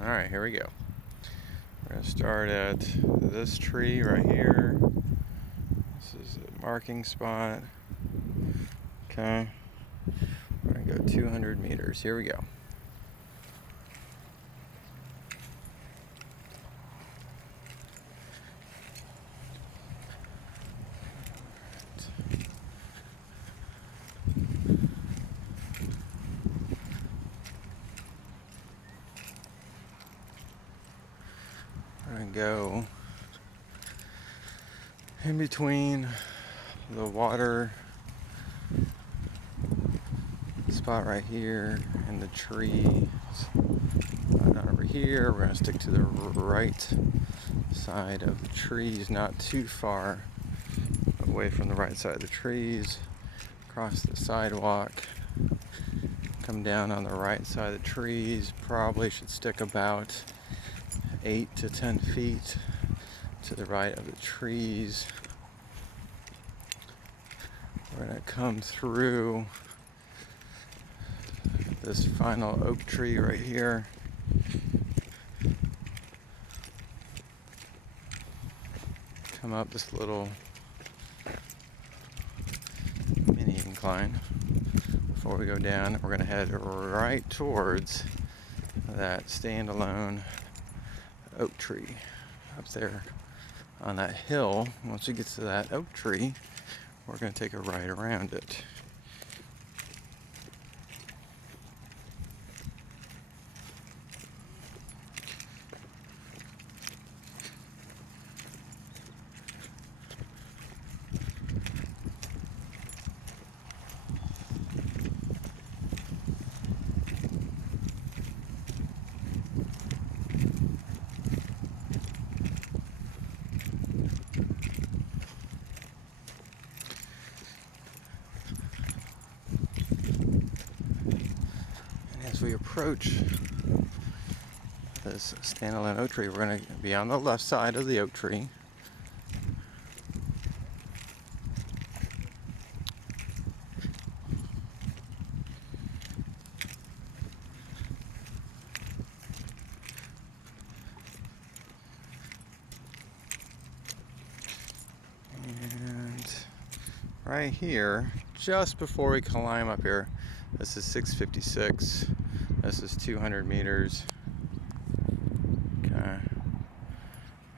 Alright, here we go. We're going to start at this tree right here. This is a marking spot. Okay. We're going to go 200 meters. Here we go. We're going to go in between the water spot right here and the trees. Not over here. We're going to stick to the right side of the trees, not too far away from the right side of the trees. Cross the sidewalk. Come down on the right side of the trees. Probably should stick about 8 to 10 feet to the right of the trees. We're going to come through this final oak tree right here. Come up this little mini incline before we go down. We're going to head right towards that standalone oak tree up there on that hill. Once we get to that oak tree, we're going to take a right around it. As we approach this standalone oak tree, we're going to be on the left side of the oak tree. And right here, just before we climb up here, this is 656. This is 200 meters. Okay.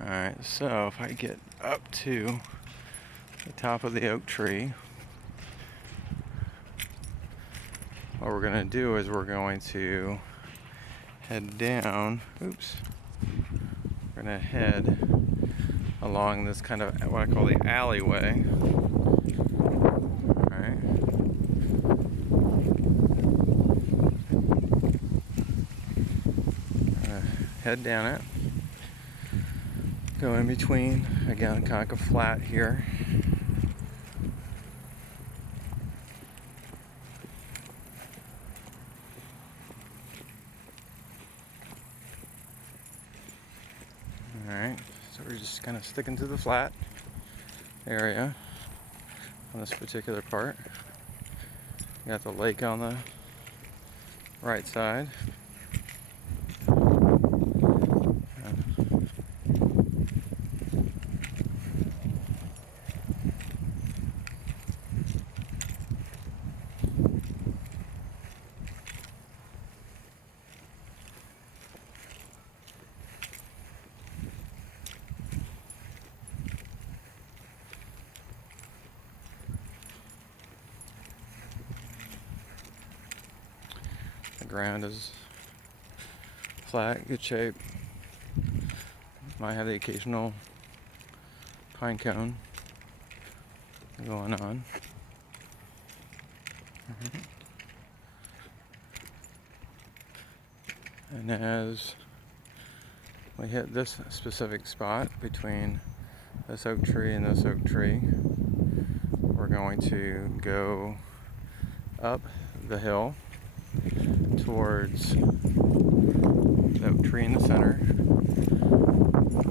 Alright, so if I get up to the top of the oak tree, what we're going to do is we're going to head down. Oops. We're going to head along this kind of what I call the alleyway. Alright. Head down it. Go in between, again, kind of like a flat here. Alright, so we're just kind of sticking to the flat area on this particular part. You got the lake on the right side. The ground is flat, good shape. Might have the occasional pine cone going on. And as we hit this specific spot between this oak tree and this oak tree, we're going to go up the hill towards the oak tree in the center,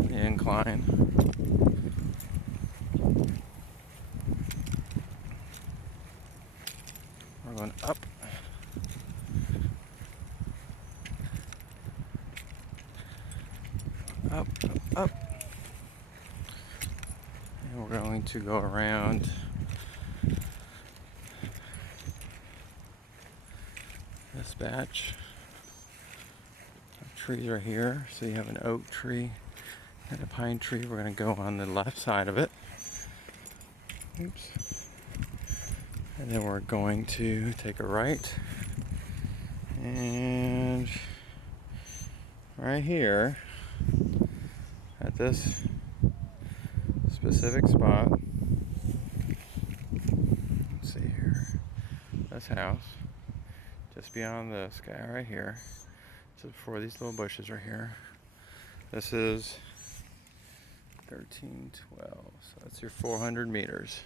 the incline. We're going up. up, up, up. And we're going to go around this batch of trees right here. So you have an oak tree and a pine tree. We're going to go on the left side of it. Oops. And then we're going to take a right. And right here, at this specific spot, let's see here, this house, just beyond this guy right here, just before these little bushes right here. This is 1312, so that's your 400 meters.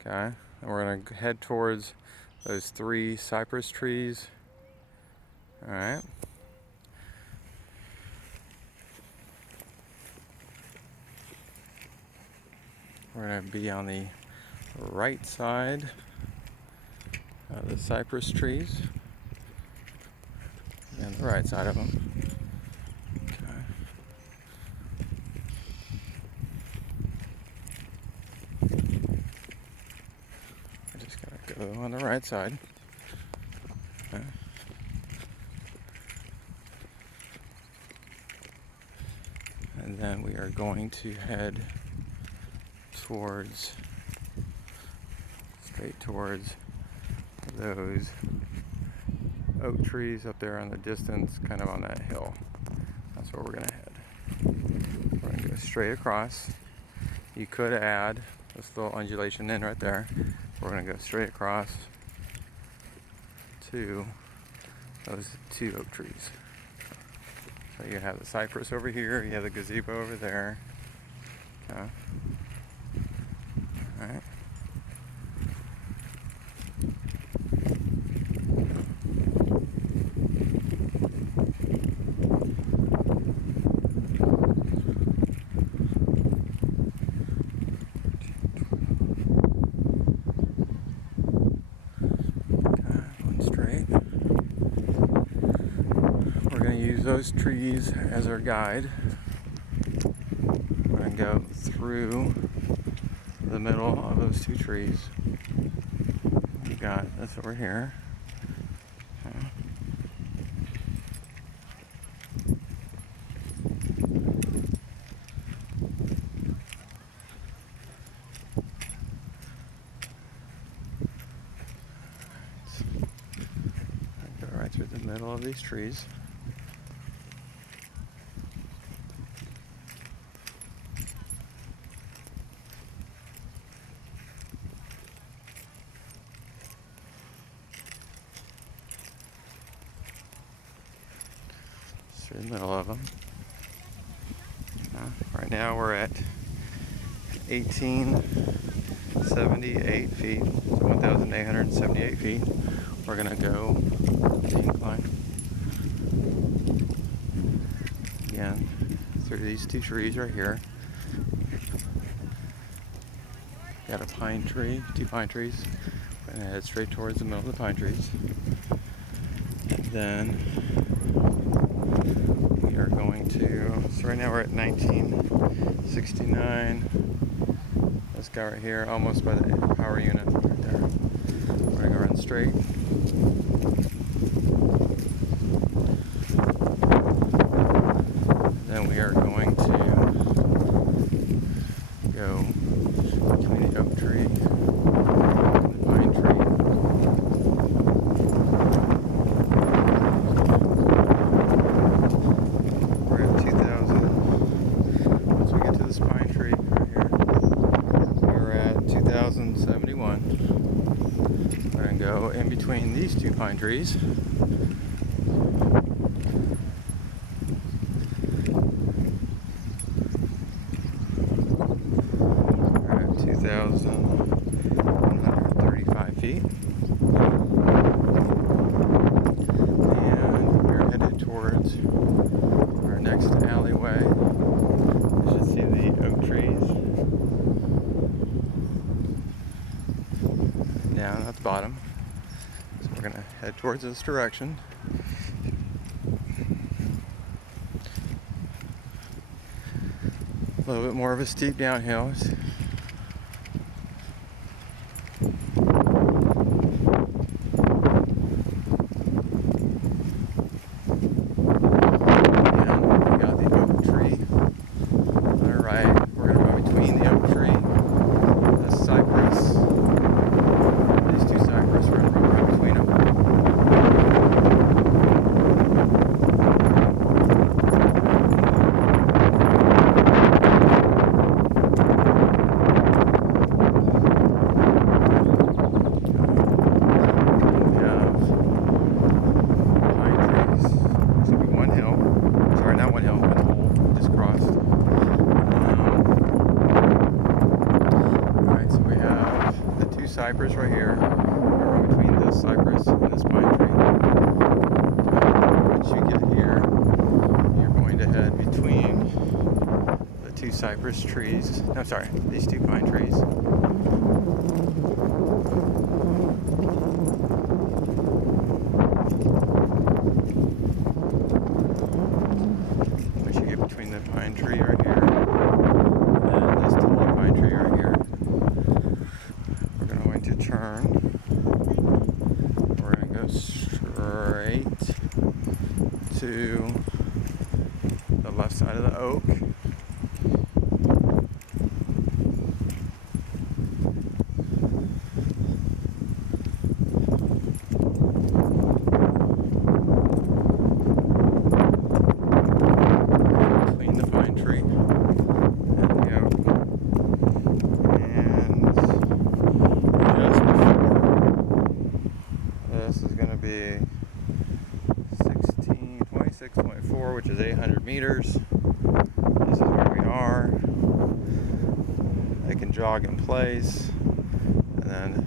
Okay, and we're gonna head towards those 3 cypress trees. All right. We're gonna be on the right side of the cypress trees, and the right side of them. Okay. I just gotta go on the right side. Okay. And then we are going to head straight towards those oak trees up there in the distance, kind of on that hill. That's where we're gonna head. We're gonna go straight across. You could add this little undulation in right there. We're gonna go straight across to those 2 oak trees. So you have the cypress over here, you have the gazebo over there. Okay. Alright. Going straight. We're going to use those trees as our guide. We're going to go through the middle of those 2 trees. We got this over here. Okay. Go right through the middle of these trees. Through the middle of them. Right now we're at 1878 feet, 1,878 feet. We're gonna go the incline again through these 2 trees right here. Got a pine tree, 2 pine trees. We're gonna head straight towards the middle of the pine trees. And then we are going to, so right now we're at 1969. This guy right here, almost by the power unit right there. We're gonna go run straight. Then we are going to go between the oak tree and the pine tree. We're at 2,000. Once we get to this pine tree right here, we're at 2,071. We're going to go in between these 2 pine trees. We're at 2,135 feet. And we're headed towards our next alleyway. You should see the oak trees down at the bottom. So we're going to head towards this direction. A little bit more of a steep downhill. Cypress right here, or between this cypress and this pine tree. Once you get here, you're going to head between the two cypress trees. No, sorry, these two pine trees. Once you get between the pine tree right here and this tall pine tree right here, to turn. We're going to go straight to the left side of the oak. Between the pine tree and the oak. This is going to be 26.4, which is 800 meters. This is where we are. I can jog in place, and then